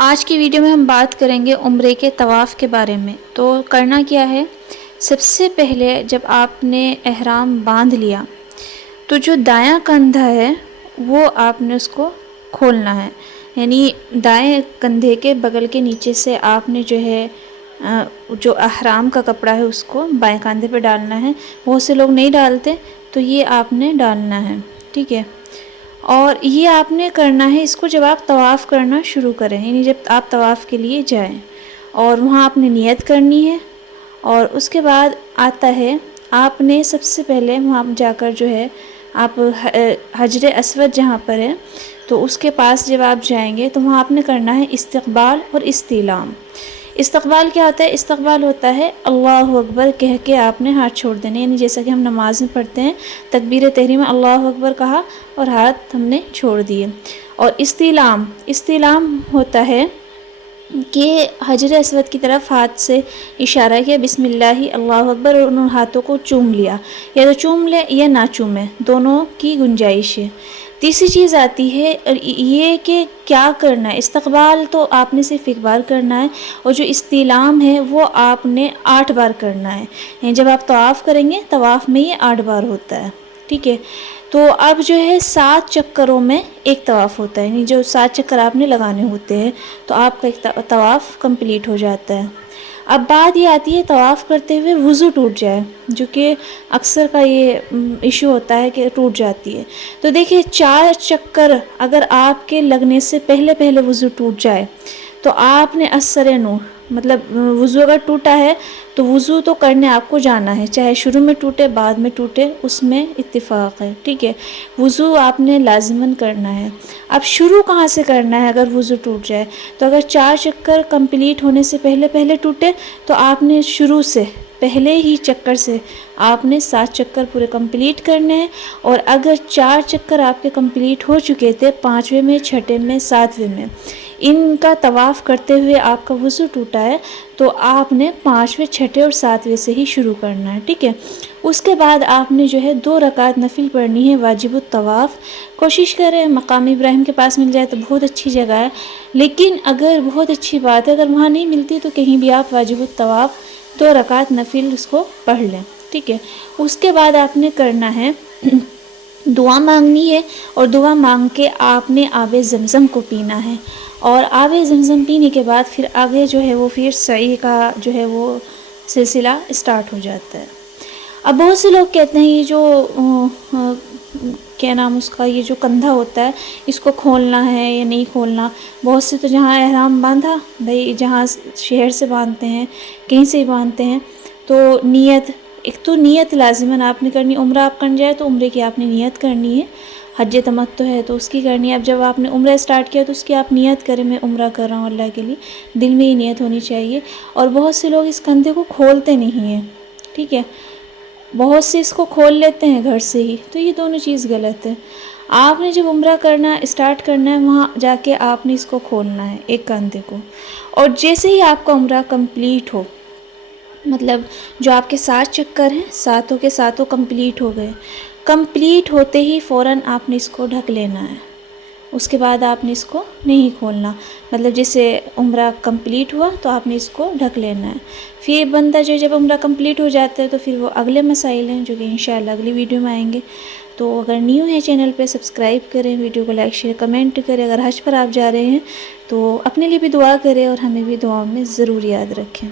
آج کی ویڈیو میں ہم بات کریں گے عمرے کے طواف کے بارے میں۔ تو کرنا کیا ہے، سب سے پہلے جب آپ نے احرام باندھ لیا تو جو دایاں کندھا ہے وہ آپ نے اس کو کھولنا ہے، یعنی دائیں کندھے کے بغل کے نیچے سے آپ نے جو احرام کا کپڑا ہے اس کو بائیں کندھے پہ ڈالنا ہے۔ بہت سے لوگ نہیں ڈالتے تو یہ آپ نے ڈالنا ہے، ٹھیک ہے۔ اور یہ آپ نے کرنا ہے اس کو جب آپ طواف کرنا شروع کریں، یعنی جب آپ طواف کے لیے جائیں اور وہاں آپ نے نیت کرنی ہے۔ اور اس کے بعد آتا ہے آپ نے سب سے پہلے وہاں جا کر آپ حجر اسود جہاں پر ہے تو اس کے پاس جب آپ جائیں گے تو وہاں آپ نے کرنا ہے استقبال اور استعلام۔ استقبال کیا ہوتا ہے؟ استقبال ہوتا ہے اللہ اکبر کہہ کے آپ نے ہاتھ چھوڑ دینے، یعنی جیسا کہ ہم نماز میں پڑھتے ہیں تکبیر تحریمہ اللہ اکبر کہا اور ہاتھ ہم نے چھوڑ دیے۔ اور استعلام ہوتا ہے کہ حجر اسود کی طرف ہاتھ سے اشارہ کیا، بسم اللہ اللہ اکبر، اور ان ہاتھوں کو چوم لیا، یا تو چوم لے یا نہ چومے، دونوں کی گنجائش ہے۔ تیسری چیز آتی ہے یہ کہ کیا کرنا ہے۔ استقبال تو آپ نے صرف ایک بار کرنا ہے، اور جو استعلام ہے وہ آپ نے 8 بار کرنا ہے، یعنی جب آپ طواف کریں گے طواف میں یہ 8 بار ہوتا ہے، ٹھیک ہے۔ تو اب 7 چکروں میں ایک طواف ہوتا ہے، یعنی جو 7 چکر آپ نے لگانے ہوتے ہیں تو آپ کا ایک طواف کمپلیٹ ہو جاتا ہے۔ اب بات یہ آتی ہے طواف کرتے ہوئے وضو ٹوٹ جائے، جو کہ اکثر کا یہ ایشو ہوتا ہے کہ ٹوٹ جاتی ہے۔ تو دیکھیں 4 چکر اگر آپ کے لگنے سے پہلے وضو ٹوٹ جائے تو آپ نے اثر نور، مطلب وضو اگر ٹوٹا ہے تو وضو تو کرنے آپ کو جانا ہے، چاہے شروع میں ٹوٹے بعد میں ٹوٹے، اس میں اتفاق ہے، ٹھیک ہے۔ وضو آپ نے لازماً کرنا ہے۔ اب شروع کہاں سے کرنا ہے اگر وضو ٹوٹ جائے؟ تو اگر 4 چکر کمپلیٹ ہونے سے پہلے ٹوٹے تو آپ نے شروع سے پہلے ہی چکر سے آپ نے 7 چکر پورے کمپلیٹ کرنے ہیں۔ اور اگر 4 چکر آپ کے کمپلیٹ ہو چکے تھے، 5ویں میں، 6ٹھے میں، 7ویں میں، ان کا طواف کرتے ہوئے آپ کا وضو ٹوٹا ہے تو آپ نے 5ویں، 6ٹھے اور 7ویں سے ہی شروع کرنا ہے، ٹھیک ہے۔ اس کے بعد آپ نے 2 رکعت نفل پڑھنی ہے واجب الطواف۔ کوشش کریں مقام ابراہیم کے پاس مل جائے تو بہت اچھی جگہ ہے، لیکن اگر بہت اچھی بات ہے اگر وہاں نہیں ملتی تو کہیں بھی آپ واجب الطواف 2 رکعت نفل اس کو پڑھ لیں، ٹھیک ہے۔ اس کے بعد آپ نے کرنا ہے دعا مانگنی ہے، اور دعا مانگ کے آپ نے آب زمزم کو پینا ہے، اور آب زمزم پینے کے بعد پھر آگے وہ پھر سعی کا وہ سلسلہ اسٹارٹ ہو جاتا ہے۔ اب بہت سے لوگ کہتے ہیں یہ کیا نام اس کا، یہ جو کندھا ہوتا ہے اس کو کھولنا ہے یا نہیں کھولنا۔ بہت سے تو جہاں احرام باندھا بھائی، جہاں شہر سے باندھتے ہیں کہیں سے ہی باندھتے ہیں، تو ایک تو نیت لازماً آپ نے کرنی، عمرہ آپ کرنے جائے تو عمرے کی آپ نے نیت کرنی ہے، حج تمتع ہے تو اس کی کرنی ہے۔ اب جب آپ نے عمرہ اسٹارٹ کیا تو اس کی آپ نیت کریں، میں عمرہ کر رہا ہوں اللہ کے لیے، دل میں یہ نیت ہونی چاہیے۔ اور بہت سے لوگ اس کندھے کو کھولتے نہیں ہیں، ٹھیک ہے، بہت سے اس کو کھول لیتے ہیں گھر سے ہی، تو یہ دونوں چیز غلط ہے۔ آپ نے جب عمرہ کرنا اسٹارٹ کرنا ہے وہاں جا کے آپ نے اس کو کھولنا ہے ایک کندھے کو، اور جیسے ہی آپ کا عمرہ کمپلیٹ ہو، مطلب جو آپ کے 7 چکر ہیں 7 کے 7 کمپلیٹ ہو گئے، کمپلیٹ ہوتے ہی فوراً آپ نے اس کو ڈھک لینا ہے، اس کے بعد آپ نے اس کو نہیں کھولنا۔ مطلب جیسے عمرہ کمپلیٹ ہوا تو آپ نے اس کو ڈھک لینا ہے۔ پھر بندہ جب عمرہ کمپلیٹ ہو جاتا ہے تو پھر وہ اگلے مسائل ہیں جو کہ انشاءاللہ اگلی ویڈیو میں آئیں گے۔ تو اگر نیو ہے چینل پہ سبسکرائب کریں، ویڈیو کو لائک شیئر کمنٹ کریں۔ اگر حج پر آپ جا رہے ہیں تو اپنے لیے بھی دعا کریں اور ہمیں بھی دعاؤں میں ضرور یاد رکھیں۔